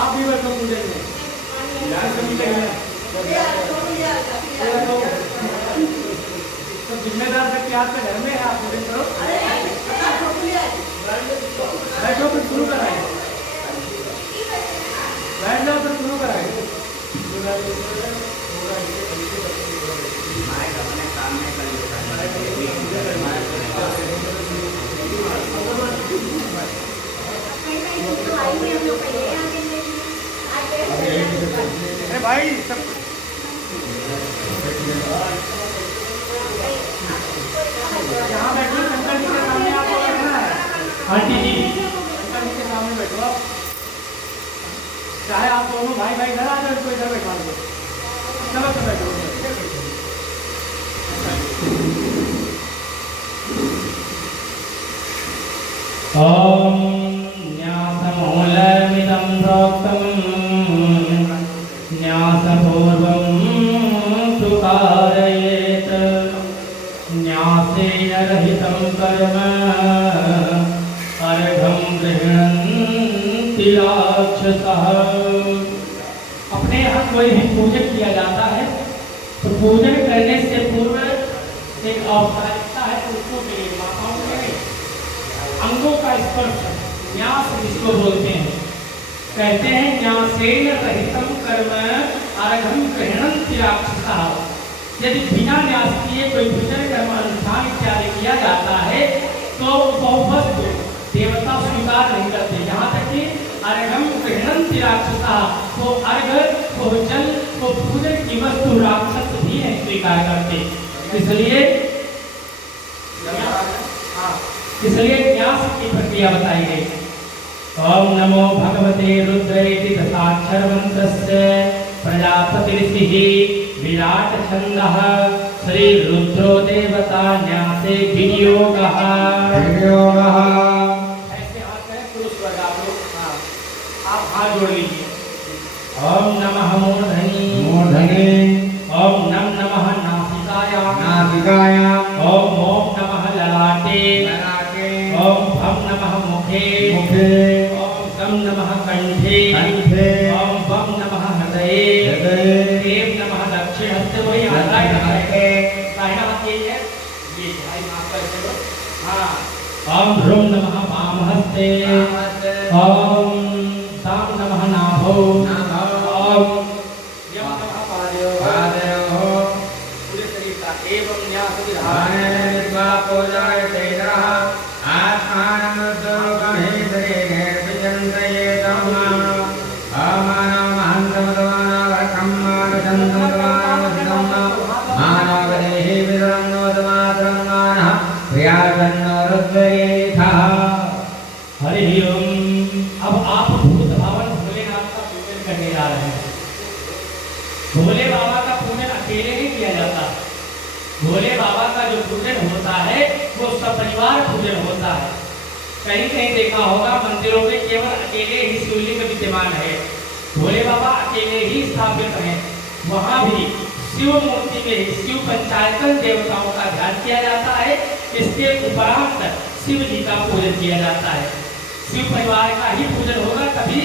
आप भी बैठो पूजन में यार, कभी नहीं तो जिम्मेदार व्यक्ति आपके घर में है, आप पूजन करो। बैठो फिर शुरू कराए, बैठ जाओ फिर शुरू कराए। अरे भाई सब यहाँ बैठो, शंकर जी के सामने आपको बैठना है। आंटी जी शंकर जी के सामने बैठो आप, चाहे आप दोनों भाई भाई इधर आ जाओ, इसको इधर बैठा दो, चलो तो बैठो। ओम न्यासमूलमिदं प्रोक्तं न्यासपूर्वं तु कारयेत् न्यासेन रहितं कर्म अर्घं गृह्णन्ति राक्षसः। अपने यहाँ कोई भी पूजन किया जाता है तो पूजन करने से पूर्व एक औपचारिकता है, पुरुषों के लिए, माताओं के लिए अंगों का स्पर्श न्यास जिसको बोलते हैं। कहते हैं न्यासेन रहितं कर्म अर्घं गृह्णन्ति राक्षसः। यदि बिना न्यास किए कोई पूजन कर्म अनुष्ठान इत्यादि किया जाता है तो उपवस्त देवता स्वीकार नहीं करते। यहाँ तक कि अर्घं गृह्णन्ति राक्षसः, वो अर्घ, वो जल, वो पूजन की वस्तु राक्षस भी नहीं स्वीकार करते। इसलिए न्यास की प्रक्रिया बताई गई। ओम नमो भगवते रुद्रेति तथाक्षर मंत्रस्य प्रजापतिर्षिः विराट छन्दः श्री रुद्रो देवता न्यासे विनियोगः। ऐसे हाथ करें पुरुष वर्ग आप लोग, आप हाथ जोड़ लीजिए। ओम नमः मूर्धनि ओम नमः नासिकायां ओम नमः ललाटे ओम भम नमः मुखे ओम गम नमः कंठे ओम बम नमः हृदये देव नमः दक्षिण हस्ते। वही दाहिना हाथ यही है, ये भाई हाथ पर चलो। हाँ, ओम ह्रूम नमः वाम हस्ते ओम साम नमः नाभो ओम यम नमः पादयोः। पूरे शरीर का एवं न्यास विधान पूजायते नरः आत्मानं रुद्रगणेशरेण विचिन्तयेतं अमानमहन्तमतमानवर्कं मानचन्दमतमानवसितं मानवदेहि विदरं नोतमात्रं मानः प्रियाजन्नो रुद्रयेथः। हरि ओम। अब आप भूत भावन भोलेनाथ का पूजन करने जा रहे हैं। भोले बाबा का पूजन अकेले नहीं किया जाता। भोले बाबा का जो पूजन होता है वो सब परिवार पूजन होता है। कहीं कहीं देखा होगा मंदिरों में केवल अकेले ही शिवलिंग विद्यमान है, भोले बाबा अकेले ही स्थापित हैं। वहाँ भी शिव मूर्ति में शिव पंचायतन देवताओं का ध्यान किया जाता है। इसके उपरांत शिव जी का पूजन किया जाता है। शिव परिवार का ही पूजन होगा तभी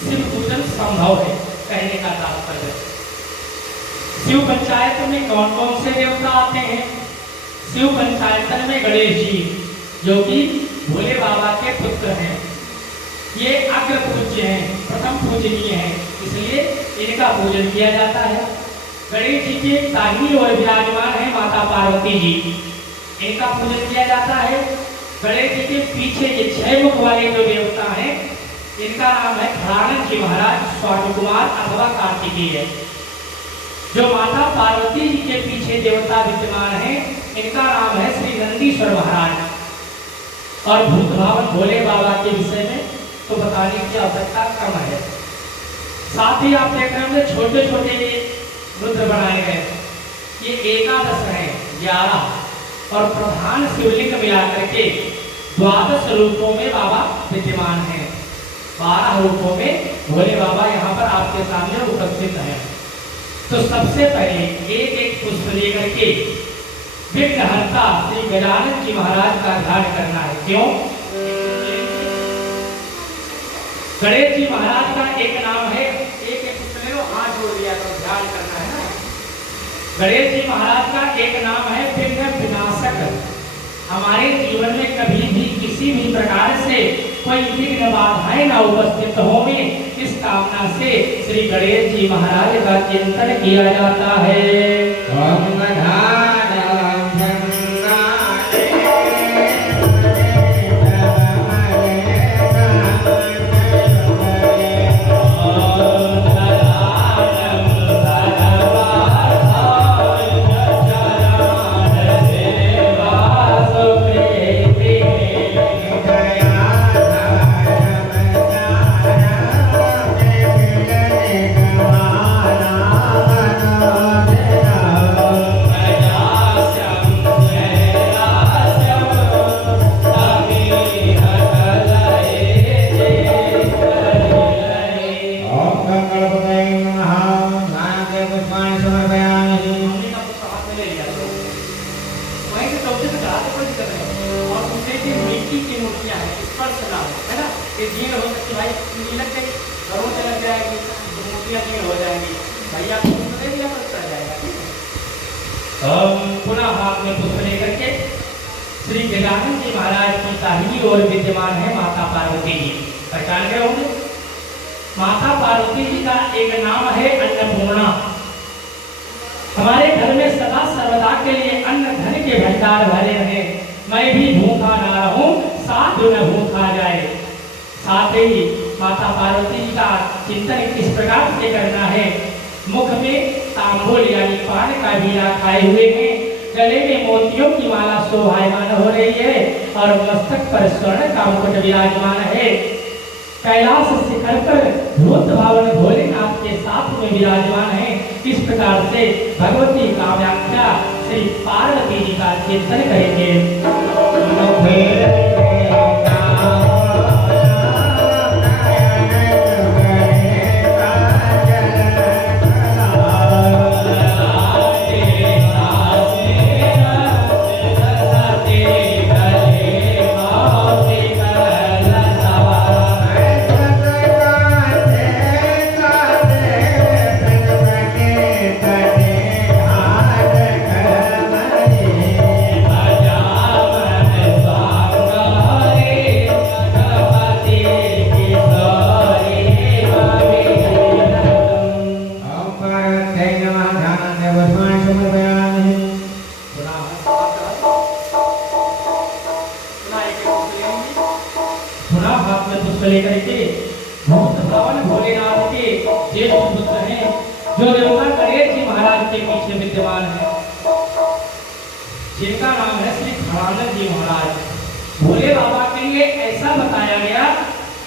शिव पूजन संभव है, कहने का तात्पर्य। शिव पंचायत में कौन कौन से देवता आते हैं? शिव पंचायतन में गणेश जी, जो कि भोले बाबा के पुत्र हैं, ये अग्र पूज्य हैं, प्रथम पूजनीय हैं, इसलिए इनका पूजन किया जाता है। गणेश जी के दाहिनी ओर विराजमान है माता पार्वती जी, इनका पूजन किया जाता है। गणेश जी के पीछे ये 6 मुख वाले जो देवता हैं, इनका नाम है खड़ानंद जी महाराज, स्वामी कुमार अथवा कार्तिकेय। जो माता पार्वती जी के पीछे देवता विद्यमान हैं, इनका नाम है श्री नंदीश्वर महाराज। और भूत भावन भोले बाबा के विषय में तो बताने की आवश्यकता कम है। साथ ही आप देख रहे होंगे छोटे छोटे ये रुद्र बनाए गए, ये 11 हैं, 11 और प्रधान शिवलिंग मिलाकर के 12 रूपों में बाबा विद्यमान हैं। 12 रूपों में भोले बाबा यहाँ पर आपके सामने उपस्थित हैं। तो सबसे पहले एक एक पुष्प लेकर के विघ्नहर्ता श्री गजानन जी महाराज का ध्यान करना है। क्यों? गणेश जी महाराज का एक नाम है, एक एक पुस्तक में हाथ जोड़ दिया तो ध्यान करना है ना। गणेश जी महाराज का एक नाम है विघ्न विनाशक। हमारे जीवन में कभी भी किसी भी प्रकार से कोई विघ्न बाधाएं ना उपस्थित हो में, इस कामना से श्री गणेश जी महाराज का चिंतन किया जाता है। पुनः हाथ में पुष्प लेकर के श्री गजानन जी महाराज की दाहिनी ओर विद्यमान है माता पार्वती जी। पहचान गए होंगे। माता पार्वती जी का एक नाम है अन्नपूर्णा। हमारे घर में सदा सर्वदा के लिए अन्न धन के भंडार भरे रहे, मैं भी भूखा ना रहूं, साधु न भूखा जाए। साथ ही माता पार्वती जी का चिंतन किस प्रकार से करना है। मुख में तांबूल यानी पान का बीड़ा खाए हुए हैं, गले में मोतियों की माला शोभायमान हो रही है और मस्तक पर स्वर्ण का मुकुट विराजमान है। कैलाश शिखर पर भूत भावन भोलेनाथ के साथ में विराजमान है। इस प्रकार से भगवती का व्याख्या श्री पार्वती जी का चिंतन करेंगे। लेकर के भूत भावन भोलेनाथ के ज्येष्ठ पुत्र हैं, जो देवता गणेश जी महाराज के पीछे विद्यमान है, जिनका नाम है श्री खड़ानंद जी महाराज। भोले बाबा के लिए ऐसा बताया गया,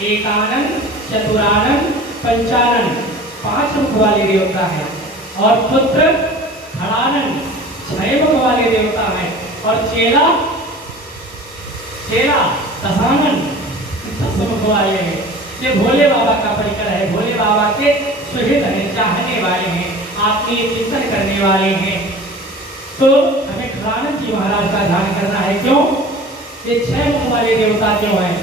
एकानंद, चतुरानंद, पंचानंद, 5 मुख वाले देवता हैं और पुत्र खड़ानंद 6 मुख वाले देवता हैं और चेला दशानंद 10 मुख वाले हैं। ये भोले बाबा का परिकर है, भोले बाबा के सुहृद हैं, चाहने वाले हैं, आत्मीय चिंतन करने वाले हैं। तो हमें खड़ानंद जी महाराज का ध्यान करना है। क्यों? ये 6 मुख वाले देवता क्यों हैं?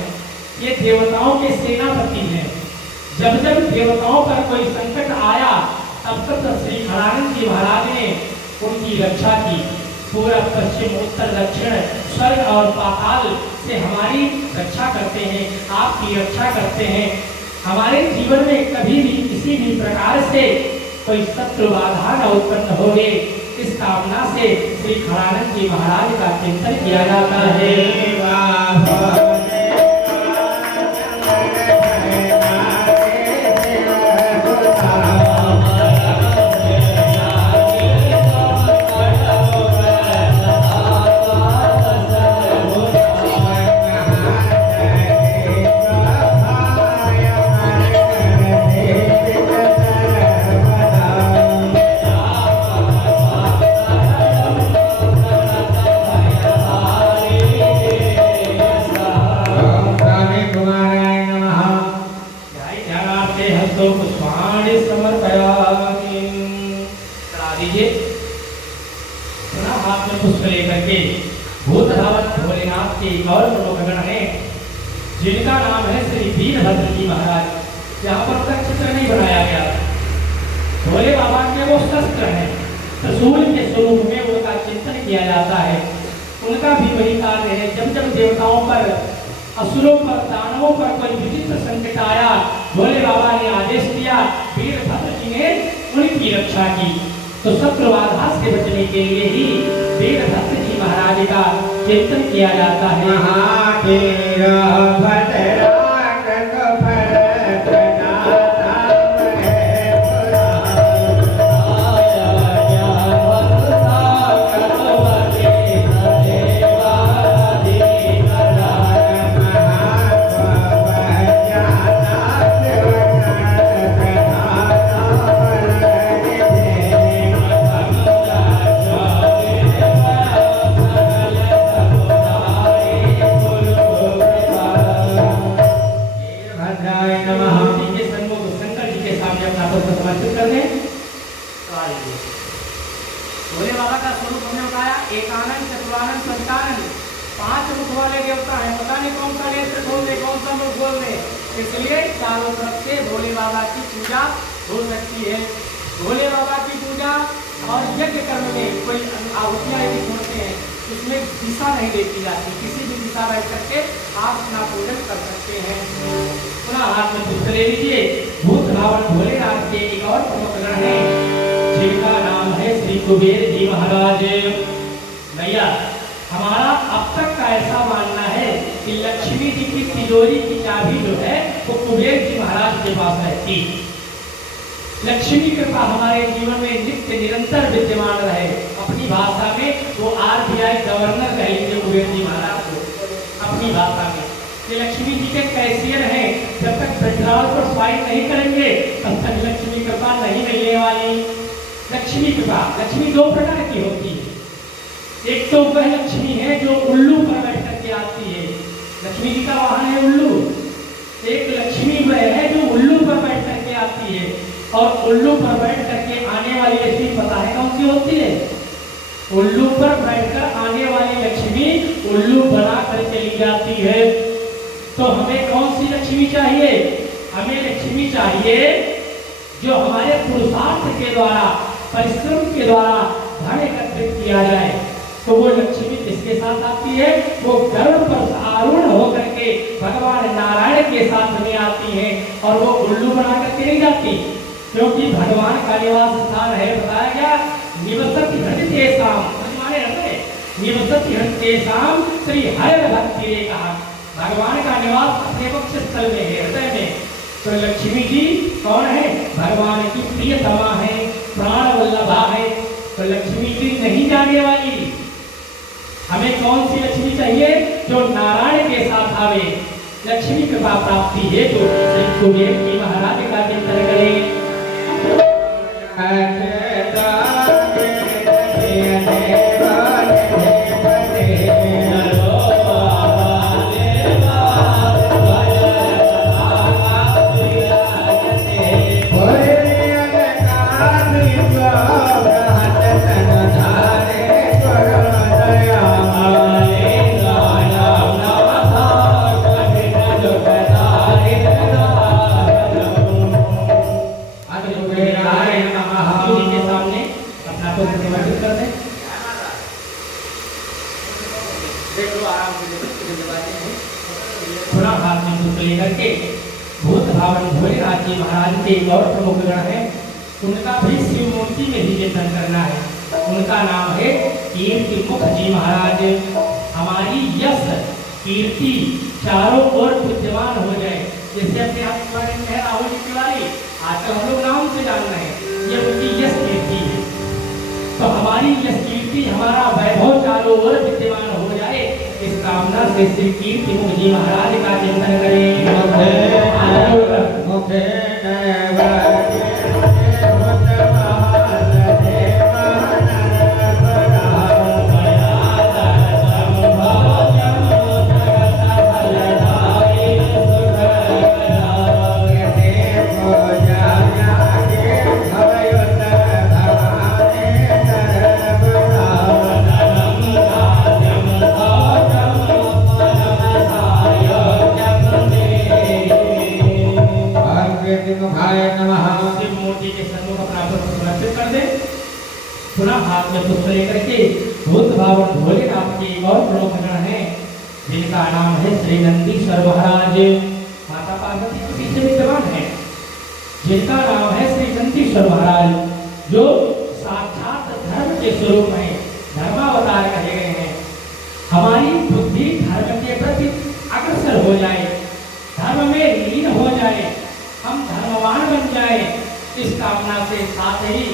ये देवताओं के सेनापति हैं। जब जब देवताओं पर कोई संकट आया तब तक श्री खड़ानंद जी महाराज ने उनकी रक्षा की। पूर्व पश्चिम उत्तर दक्षिण स्वर्ग और पाताल से हमारी रक्षा करते हैं, आपकी रक्षा करते हैं। हमारे जीवन में कभी भी किसी भी प्रकार से कोई शत्रु बाधा न उत्पन्न हो, इस कामना से श्री खड़ानंद जी महाराज का चिंतन किया जाता है। भोलेनाथ के और प्रमुख गण हैं, जिनका नाम है श्री वीरभद्र जी महाराज। यहाँ पर उसका चित्र नहीं बनाया गया। भोले बाबा के वो शस्त्र हैं, त्रिशूल के स्वरूप में उनका चिंतन किया जाता है। उनका भी वही कार्य है, जब जब देवताओं पर, असुरों पर, दानवों पर कोई विचित्र संकट आया, भोले बाबा ने आदेश दिया, वीरभद्र जी ने उनकी रक्षा की। तो शत्रुबाधा से बचने के लिए ही वीरभद्र जी महाराज का चिंतन किया जाता है। भोले बाबा का स्वरूप हमने बताया, एकानंद, चतुरानंद, पंचानंद, 5 मुख वाले देवता हैं। पता नहीं कौन सा नेत्र खोल दे, कौन सा मुख खोल दे, इसलिए चारों तरफ से भोले बाबा की पूजा हो सकती है। भोले बाबा की पूजा और यज्ञ कर्म में कोई आहुतियाँ यदि छोड़ते हैं, उसमें दिशा नहीं देखी जाती, किसी भी दिशा बैठ करके आप अपना पूजन कर सकते हैं। पुनः हाथ में पुष्प ले लीजिए। भूत भावन भोलेनाथ के एक और प्रमुख गण है, जिनका नाम है श्री कुबेर जी महाराज। भैया हमारा अब तक का ऐसा मानना है कि लक्ष्मी जी की तिजोरी की चाबी जो है वो कुबेर जी महाराज के पास रहती। लक्ष्मी कृपा हमारे जीवन में नित्य निरंतर विद्यमान रहे। अपनी भाषा में वो RBI गवर्नर कह लीजिए कुबेर जी महाराज को अपनी भाषा में। ये लक्ष्मी जी के कैशियर हैं, जब तक पेट्रोल पर फाइन नहीं करेंगे तब तक लक्ष्मी कृपा नहीं मिलने वाली। लक्ष्मी कृपा, लक्ष्मी 2 प्रकार की होती है। एक तो वह लक्ष्मी है जो उल्लू पर बैठ करके आती है, लक्ष्मी जी का वाहन है उल्लू। एक लक्ष्मी वह है जो उल्लू पर बैठ करके आती है, और उल्लू पर बैठ करके आने वाली लक्ष्मी पता है कौन सी होती है? उल्लू पर बैठकर आने वाली लक्ष्मी उल्लू बना कर चली जाती है। तो हमें कौन सी लक्ष्मी चाहिए? हमें लक्ष्मी चाहिए जो हमारे पुरुषार्थ के द्वारा, परिश्रम के द्वारा धन एकत्रित किया जाए। तो वो लक्ष्मी किसके साथ आती है? वो गरुड़ पर आरूढ़ होकर के भगवान नारायण के साथ में आती है, और वो उल्लू बना करके नहीं जाती, क्योंकि भगवान का निवास स्थान है। बताया गया निवसति हृदयेषां, माने हृदय, निवसति हृदयेषां श्री हरि भक्ति ने कहा, भगवान का निवास अपने वक्ष स्थल में है, हृदय में। तो लक्ष्मी जी कौन है? भगवान की प्रियतमा है, प्राण वल्लभा है। तो लक्ष्मी जी नहीं जाने वाली। हमें कौन सी लक्ष्मी चाहिए? जो नारायण के साथ आवे। लक्ष्मी कृपा प्राप्ति है तो श्री कुबेर जी महाराज का चिंतन करें। भूत भावन भोलेनाथ जी महाराज के एक और प्रमुख गण है, उनका भी शिव मूर्ति में ही चिंतन करना है। उनका नाम है कीर्ति मुख जी महाराज। हमारी यश कीर्ति चारों ओर विद्यमान हो जाए, जैसे अपने आप बारे में राहुल जी तिवारी, आजकल हम लोग नाम से जान रहे हैं, ये उनकी यश कीर्ति है। तो हमारी यश कीर्ति, हमारा वैभव चारों ओर विद्यमान हो जाए, इस कामना से श्री कीर्ति मुख जी महाराज का चिंतन करें। विमुखाय नमः। शिव मूर्ति के सन्मुख अपना पुष्प समर्पित कर दे। पुनः हाथ में पुष्प लेकर के भूत भावन भोलेनाथ के एक और प्रमुख गण है जिनका नाम है श्री नंदीश्वर महाराज। माता पार्वती के पीछे विद्यमान है जिनका नाम है श्री नंदीश्वर महाराज, जो साक्षात धर्म के स्वरूप हैं, धर्मावतार कहे गए हैं। हमारी बुद्धि धर्म के प्रति अग्रसर हो जाए, धर्म में लीन हो जाए, हम धर्मवान बन जाए, इस कामना से साथ ही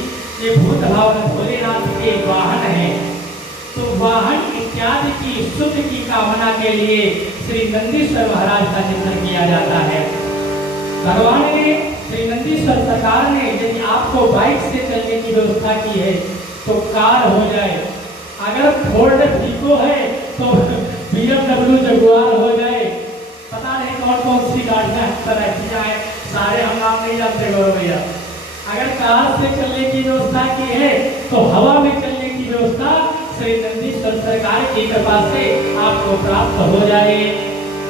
ये भूत भावन भोलेनाथ के वाहन है। तो वाहन इत्यादि की सुख की कामना के लिए श्री नंदीश्वर महाराज का चिंतन किया जाता है। भगवान ने श्री नंदीश्वर सरकार ने यदि आपको बाइक से चलने की व्यवस्था की है तो कार हो जाए, अगर फोर्ड फीको है तो BMW जगुआर हो जाए, पता नहीं कौन कौन सी गाड़ियां रखी जाए, सारे हम नाम नहीं जानते गौरव भैया। अगर कार से चलने की व्यवस्था की है तो हवा में चलने की व्यवस्था श्री नंदीश्वर सरकार की कृपा से आपको प्राप्त हो जाए।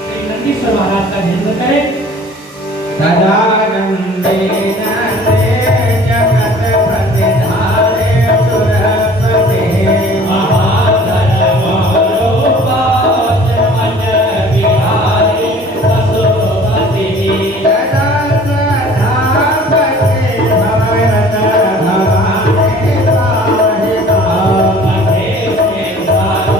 श्री नंदीश्वर महाराज का ध्यान करें। सदानंदे नंदे जगत प्रतिधारे सुरपते महाधर्मरूपाच मन विहारे पशुपति सदा सदापते भवत भवाने पाहि महेशे स्वागतम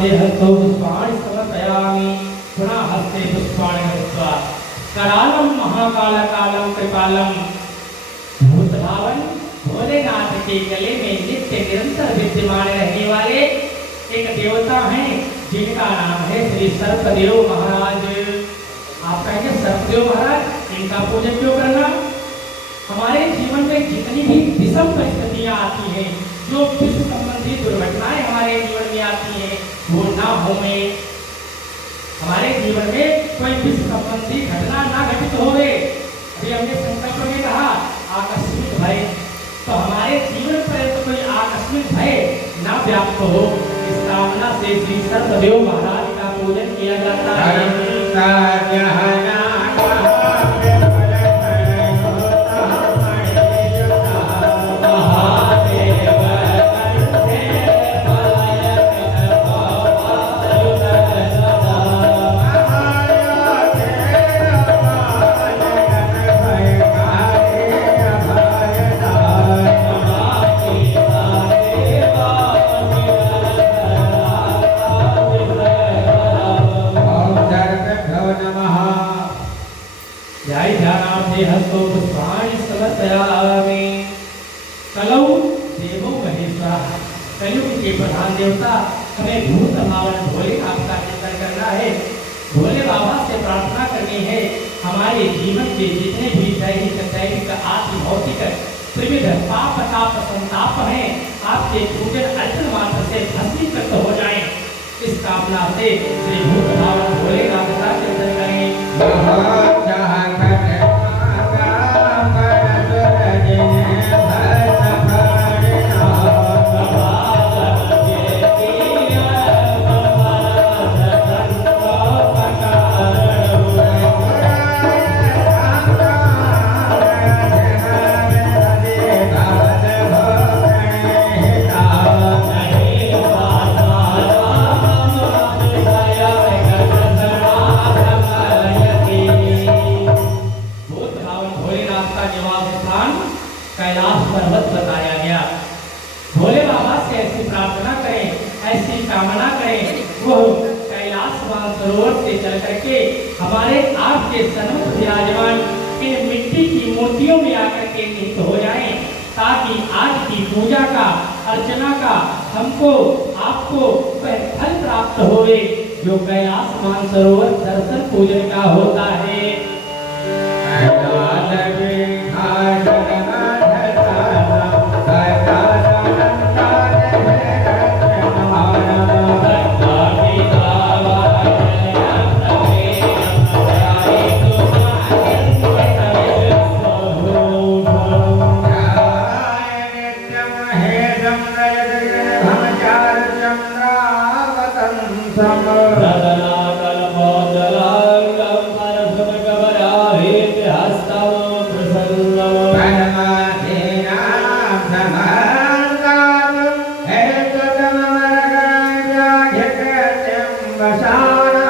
महतयत हस्तो पुष्पाणि समर्पयामि। पुनः हस्ते पुष्पाणि धृत्वा करालं महाकालकालं कृपालं भूत भावन भोलेनाथ के गले में नित्य निरंतर विद्यमान रहने वाले एक देवता हैं जिनका नाम है श्री सर्पदेव महाराज। आप कहेंगे सर्पदेव महाराज इनका पूजन क्यों करना? हमारे जीवन में जितनी भी विषम परिस्थितियां आती हैं, जो विश्व संबंधी दुर्घटनाएं हमारे जीवन में आती हैं, वो ना हो में हमारे जीवन में कोई विश्व संबंधी घटना ना घटित होवे। अभी हमने संकल्प में कहा आकस्मिक भय, तो हमारे जीवन पर तो कोई आकस्मिक भय ना व्याप्त हो, इस कामना से श्री सर्पदेव महाराज का पूजन किया जाता है। हस्तो पुष्पाणि समर्पयामि। कलौ देवो महेश्वरः, कलयुग के प्रधान देवता हमें भूत भावन भोलेनाथ का चिंतन करना है। भोले बाबा से प्रार्थना करनी है हमारे जीवन के जितने भी दैहिक दैविक आदि भौतिक त्रिविध पाप ताप संताप हैं, आपके पूजन अर्चन मात्र से भस्मीकृत हो जाएं। इस कामना से श्री भूत भावन भोलेनाथ का चिंतन करें। कैलाश पर्वत बताया गया। भोले बाबा से ऐसी प्रार्थना करें, ऐसी कामना करें, वो कैलाश मानसरोवर से चल करके हमारे आपके सन्मुख विराजमान इन मिट्टी की मूर्तियों में आकर के निहित हो जाएं, ताकि आज की पूजा का अर्चना का हमको आपको फल प्राप्त होवे जो कैलाश मानसरोवर दर्शन पूजन का होता है। जय वशाना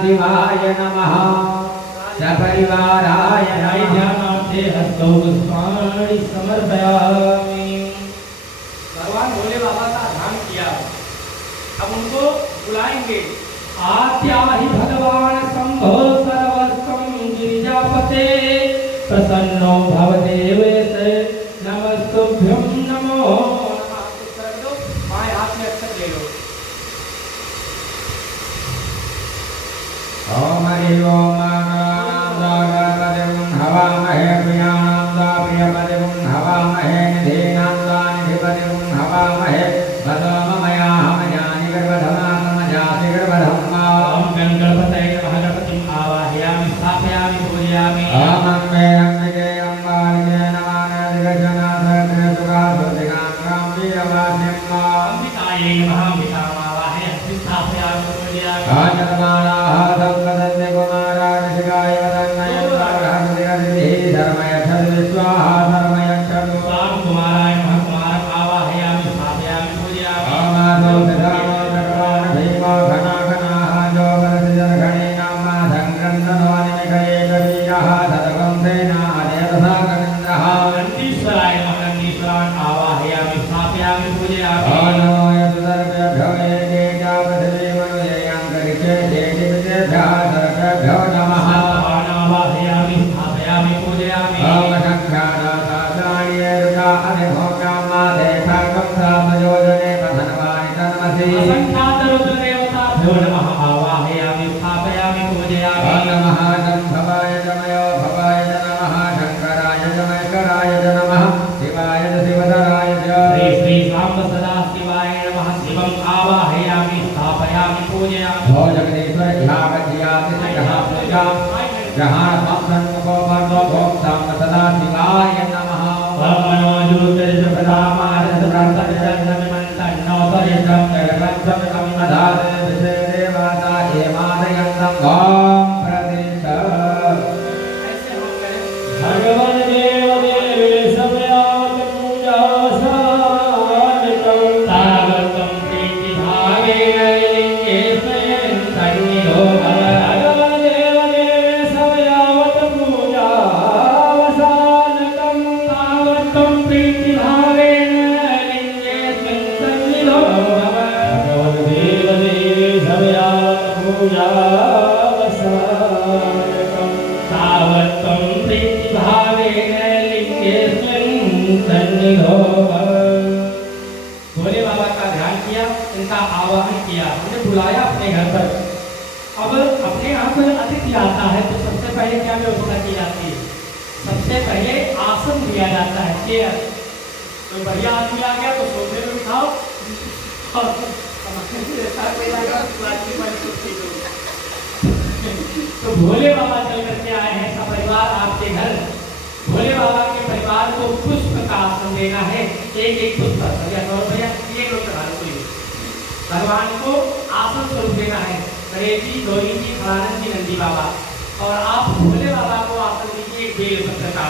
शिवाय नमः सपरिवाराय ध्यानार्थे हस्तौ पुष्पाणि समर्पयामि। भगवान भोले बाबा का ध्यान किया, अब उनको बुलाएंगे। आत्याहि भगवान शंभो सर्वस्वं गिरिजापते प्रसन्नो भवदेवेश नमस्तुभ्यं नमो बाएं हाथ में अक्षत ले लो। ओम हरि ओम गणपतिं हवामहे प्रियाणां प्रियपतिं हवामहे निधीनां निधिपतिं हवामहे भद्रममयाहमयानि गर्भधमात्मजाति गर्भधम्मा। ओम गणपतये नमः। गणपतिं आवाहयामि स्थापयामि पूजयामि। ओम अम्बे अम्बिके अम्बालिके नमः निर्गजनाथकृतुकासुतिकां वीरवासिम्मा। अंबिकायै नमः। अंबिकां आवाहयामि स्थापयामि पूजयामि। आचरमाणाः संवदन्ति कुमारा ऋषिकाय वदन्नयन्तारहृदिरसिद्धिः धर्मयक्षतु स्वाहा धर्मयक्षतु। स्वामी कुमाराय नमः। कुमारं आवाहयामि स्थापयामि पूजयामि। ओमासो पिधानो भगवान् भीमो घनाघनाः जो वरसिजर्घणीनामा धङ्क्रन्दनोनिमिषये कवीरः सततं सेनादेवसा कवीन्द्रः। नन्दीश्वराय नमः। नन्दीश्वरान् आवाहयामि स्थापयामि पूजयामि। ओ नमो यतुदर्भ्यो ये च पृथिवीमनुयेयाङ्करिषे देदिविदेभ्यः सर्वेभ्यो नमः। आवाहयामि स्थापयामि पूजयामि। ओम शङ्खादासासाण्ये रुका अधिभोगामादेशाकं सामयोजने पथनवानि तन्मसि। असङ्ख्यातरुद्रदेवताभ्यो नमः। आवाहयामि स्थापयामि पूजयामि। ओम नमः शम्भवाय च मयो भवाय च नमः शङ्कराय च महेश्वराय च नमः शिवाय च शिवधराय च। श्री श्री सांब सदा शिवाय नमः। शिवम् आवाहयामि स्थापयामि पूजयामि। भो जगदीश्वर यावज्जियाति जहाँ पूजा जहाँ सन्मुखो भर्गो भोग सांब सदा शिवाय नमः। ओम मनोजुर्गजपदामारसप्रान्तजन्ममिमन्तन्नो परित्रं जगवत्समितं अधाते विषे देवाता हेमादयन्तं ओम प्रदिश। ऐसे हम करें। भगवन् देव देवेशं यावत् पूजा सानितं तावतं प्रीतिभावेन लिङ्गेऽस्मिन् सन्निधो भव। भगवन् देव देवेशं यावत् पूजा सानितं तावतं प्रीतिभावेन लिङ्गेऽस्मिन् सन्निधो भव। भगवन् देव देवेशं यावत् पूजा सानितं तावत्त्वं प्रीतिभावेन लिङ्गेऽस्मिन् सन्निधो भव। भोले बाबा का ध्यान किया, इनका आवाहन किया, हमने बुलाया अपने घर पर। अब अपने यहाँ कोई अतिथि आता है तो सबसे पहले क्या व्यवस्था की जाती है? सबसे पहले आसन दिया जाता है, चेयर। कोई बढ़िया आदमी आ गया तो सोफे में बिठाओ और तो भोले बाबा चल करके आए हैं सपरिवार आपके घर। भोले बाबा के परिवार को पुष्प का आसन देना है, एक एक पुष्प भैया 100 रुपया ये लोग भगवान को आसन स्वरूप देना है। गणेश जी, गौरी जी, खड़ानंद जी, नंदी बाबा और आप भोले बाबा को आसन दीजिए एक बेल पत्र का,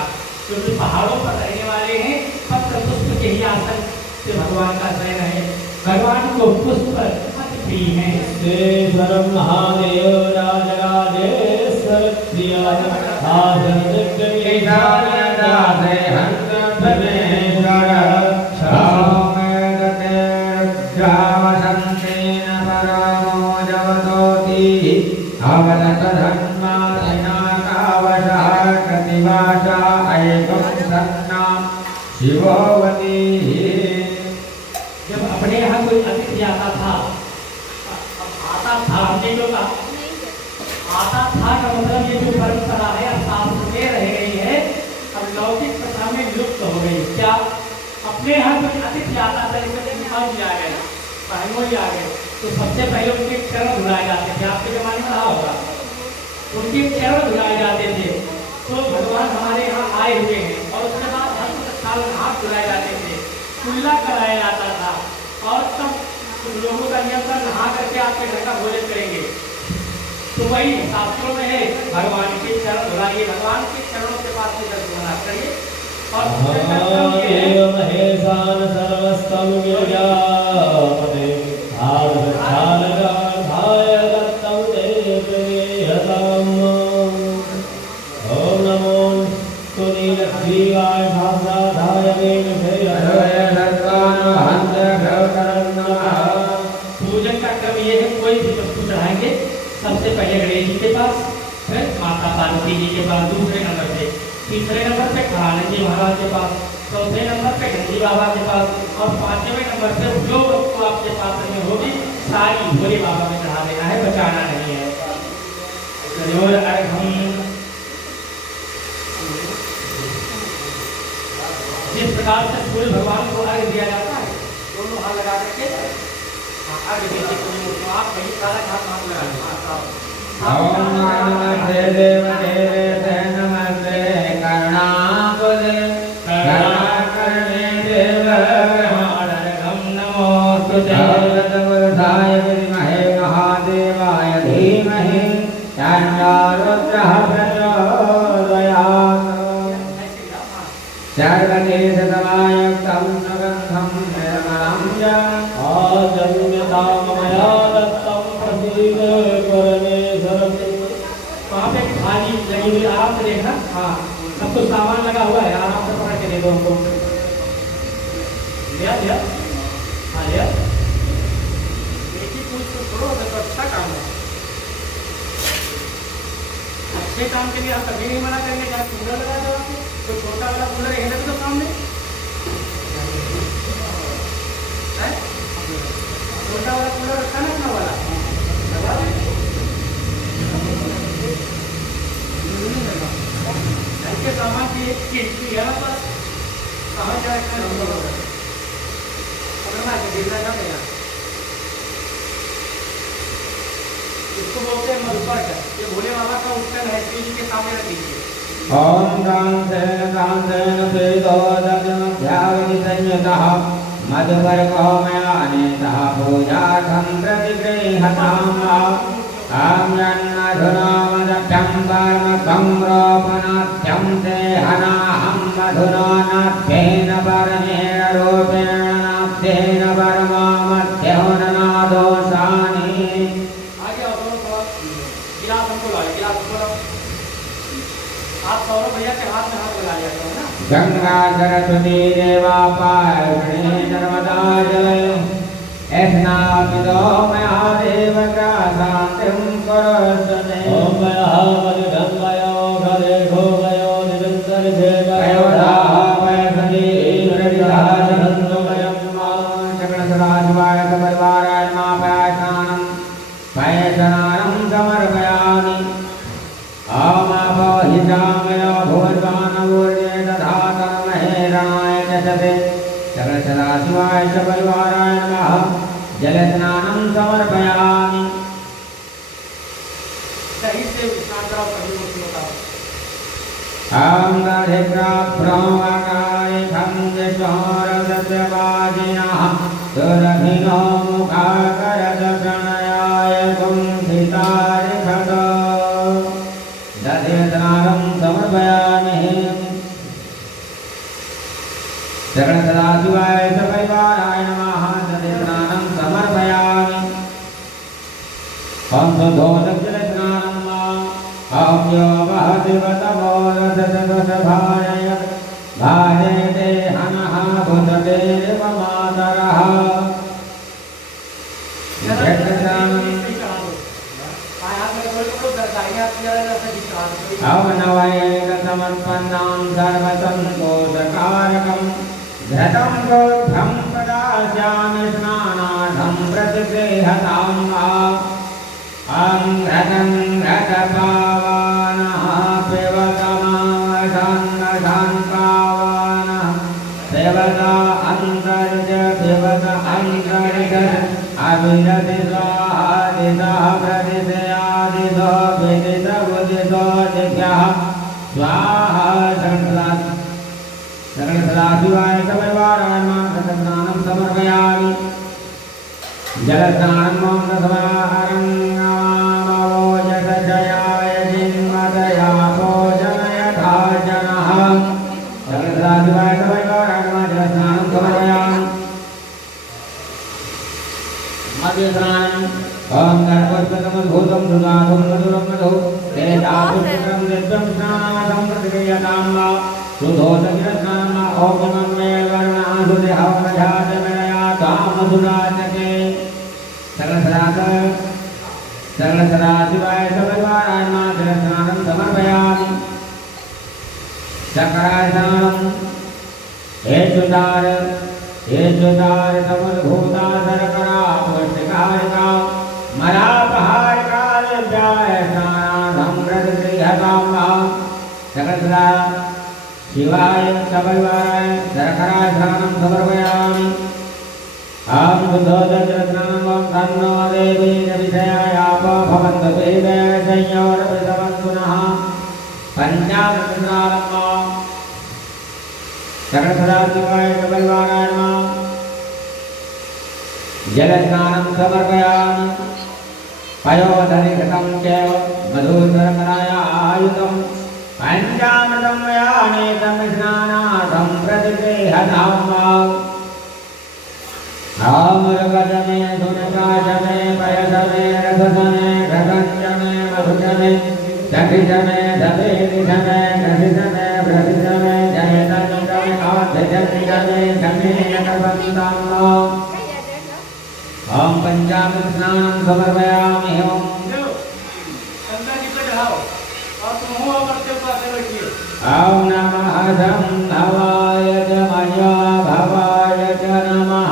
क्योंकि पहाड़ों पर रहने वाले हैं, पत्र पुष्प के ही आसन से भगवान का शयन है। भगवान को पुष्प अति प्रिय है। देवरं महादेव राजराजेश्वर प्रिया आसन ईशान्य दासे हंस परमेश्वर शामेदते रुद्रावसंतेन परमो जवतोति अवदत धन्मादिनाकावशः कृतिवाचा ऐकं सन्ना शिवोवती। जब अपने यहाँ कोई अतिथि आता था, हमने जो कहा आता था का मतलब ये जो परंपरा है अब शास्त्र में रह गई है, अब लौकिक प्रथा में विलुप्त हो गई। क्या अपने यहाँ कोई अतिथि आता था, जैसे मेहमान जी आ गए, बहनों जी आ गए, तो सबसे पहले उनके चरण धुलाए जाते थे। आपके जमाने में रहा होगा, उनके चरण धुलाए जाते थे। तो भगवान हमारे यहाँ आए हुए हैं और उसके बाद हाथ धुलाए जाते थे, कुल्ला कराया जाता था और तब लोगों का नियंत्रण नहा करके आपके घर का भोजन करेंगे। तो वही शास्त्रों में है, भगवान के चरण धुलाइए, भगवान के चरणों के पास में जल धुलाना करिए। और पूजन का क्रम ये है महादेव महेशान सर्वस्तं गिरिजापते आर्धाय दत्तं देवदेहताम् ॐ नमो नीलग्रीवाय भास्राधाय पूजन का क्रम ये है, कोई भी वस्तु चढ़ाएंगे सबसे पहले गणेश जी के पास, फिर माता पार्वती जी के पास दूसरे नंबर पे, तीसरे नंबर पे आनंद जी महाराज के पास, चौथे नंबर पे गंजी बाबा के पास और पांचवें नंबर पे जो वस्तु आपके पास में होगी सारी भोले बाबा में चढ़ा देना है, बचाना नहीं है। और हम जिस प्रकार से सूर्य भगवान को अर्घ दिया जाता है, दोनों हाथ लगा करके अर्घ देते तो आप वही सारा हाथ लगा दो। ओम नमस्ते देव देवे नमस्ते करुणाकुले करुणाकरणे देव हम नमोस्तुते भगवद्वल्लभाय विद्महे महादेवाय धीमहि तन्नो रुद्रः प्रचोदयात् सर्वदेशसमायुक्तं सुगन्धं निर्मलं च आजन्यतामया दत्तं प्रसीद परमेश्वरं। वहाँ पे थाली लगी हुई, आराम से देखना। हाँ, सब कुछ सामान लगा हुआ है, आराम से पकड़ के दे दो हमको। लिया लिया, हाँ लिया। एक ही पूछ तो छोड़ो, तो अच्छा काम है। अच्छे काम के लिए आप कभी नहीं मना करेंगे, चाहे कूलर लगा दो आपको, तो छोटा वाला कूलर है तो सामने है? छोटा वाला कूलर रखा ना अपना वाला, लगा दे। ऐसे सामान की एक चिट्ठी है ना, बस कहाँ जाए पकड़ना है, गिरना ना मेरा। इसको बोलते हैं मधुपर्क, ये भोले बाबा का उत्तर है, शिव जी के सामने रख दीजिए। ओम कांतेन कांतेन संयुतः मधुपर्को मया अनेतः पूजार्थं प्रतिगृह्यताम् आम्यन्नधुनामदभ्यं कर्मकं रोपणाभ्यं ते हनाहं मधुना नाभ्येन परमेण रूपेण नाभ्येन परमामध्यहुननादोषानि। आगे आओ दोनों थोड़ा, गिलास हमको लाओ, गिलास हमको लाओ। आप सौरभ भैया के हाथ में हाथ लगा लिया करो ना। गंगा सरस्वती देवा पार्वणे नर्मदा जले स्नापितो महादेव ग्रासान्तिं कुरुष्वते। ॐ गंगयो गदेशो गयो निरन्तरसेवयो सकलसदाशिवाय सपरिवाराय नमः पयस्नानं समर्पयामि। आमापोहितामयो भुवद्वानवूर्ये दधातर्महेरणाय दशते सकलसदाशिवाय सपरिवाराय नमः जलस्नानं समर्पयामि। सही से स्नान कराओ, सभी मूर्तियों का। ब्रह्मकाय खंजस्वरसत्यवाजिनः सुरभिनो मुखाकरदर्शनयाय कुंठितारिखत दधिस्नानं समर्पयामि। सकलसदाशिवाय सपरिवाराय नमः दधिस्नानं समर्पयामि। हंसधोदजलस्नानं अहं यो महदेवतमो रथसभारय भाजयते हनः भूतदेव मातरः। अवनवैकसमर्पन्नां सर्वसन्तोषकारकं घृतं गोघ्रं प्रदास्यामि स्नानार्थं प्रतिगृह्यताम्। घृतं घृतपावनः पिबतमावशान् पावनः पिबत अन्तर्ज पिबत अन्तर्ज अभिरति स्वाहादितः प्रतिशयादितो विदितबुदितो दिभ्यः स्वाहा। सकलसदाशिवाय सपरिवाराय नमः तत्स्नानं समर्पयामि। जलस्नानं मां दशमाहरङ्गमामवोजसजयाय जिन्मदया भोजनयथा जनः। सकलसदाशिवाय प्रतिक्रियतां वा सुधोतकिरस्नानं वा ओमं मे वर्णासुदेहवजातमया कामसुराजके सकल सदाशिवाय सपरिवाराय मातरस्नानं समर्पयामि चक्रासनं हे चुदार तमद्भूता शर्करा पुष्टिकारिका मलापहारिका विद्याय स्नानार्थं प्रतिगृह्यतां वा सकल शिवाय सपरिवाराय शर्कराय स्नानं समर्पयामि आं शुद्धोदकरस्नानं तन्नो देवी विषयायापो भवन्तु देवे संयोरभिसवन्तु नः पञ्चामृतस्नानं सकल सदाशिवाय सपरिवाराय जलस्नानं समर्पयामि पयोधरिघृतं चैव मधुशर्कराय आयुधं पञ्चामृतं मयानेकं स्नानार्थं प्रतिगृह्यतां वा आमृगज मे सुनकाश मे पयस मे रसस मे घृतञ्च मे मधुच मे दधिच मे दधेदिश मे घसिष मे भ्रसिष मे जयतञ्च मे आध्यजञ्च मे धमेयकपन्तं वा ओम पंचामृत स्नानं समर्पयामि ओम ओम नमः शंभवाय च मया भवाय च नमः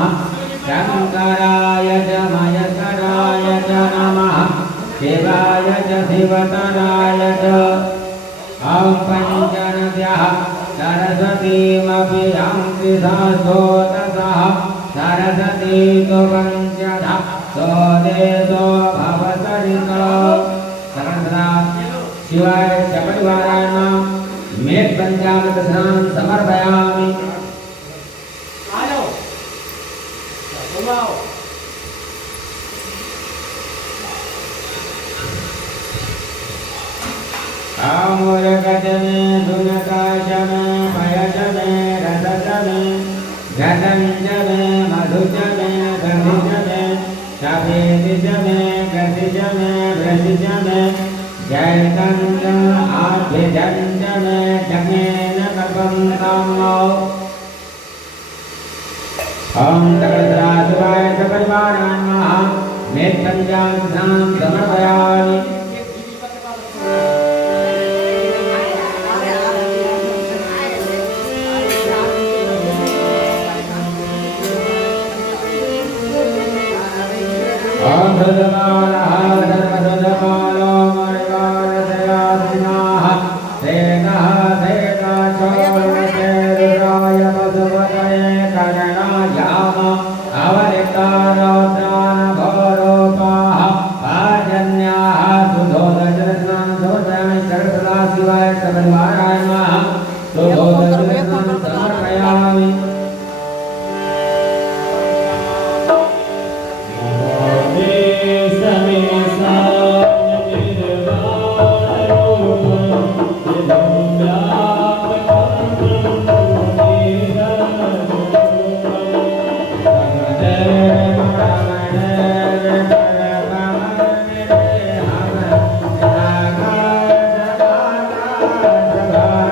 शंकराय च मयकराय च नमः शिवाय च शिवतराय च ओम पंचनद्यः सरस्वतीमपि हंसि सहस्रोतसः सरस्वती तो पंचधा तो देशो भवसरितो सकलसदा शिवाय सपरिवाराय मेघ पंचामृत स्नानं समर्पयामि आमूलगज मे सुनकाश मे पयस मे रसस मे घृतञ्च मे मधुच मे दधिच मे सफेदिच मे गसिच मे भ्रसिच मे जयतञ्च आभ्यजञ्च मे जमेन कपन्तं ॐ सकलसदाशिवाय सपरिवाराय मेघ पंचामृत स्नानं समर्पयामि धर्मसुधमालो मणिवारसयासिनाः सेनः सेनाचोरुराय पशुपतये करणायाम अवलितारौद्रानघोरोपाः पाजन्याः सुधोदजलस्नानं समर्पयामि सकलसदाशिवाय सपरिवाराय सुधोदजलस्नानं समर्पयामि Bye.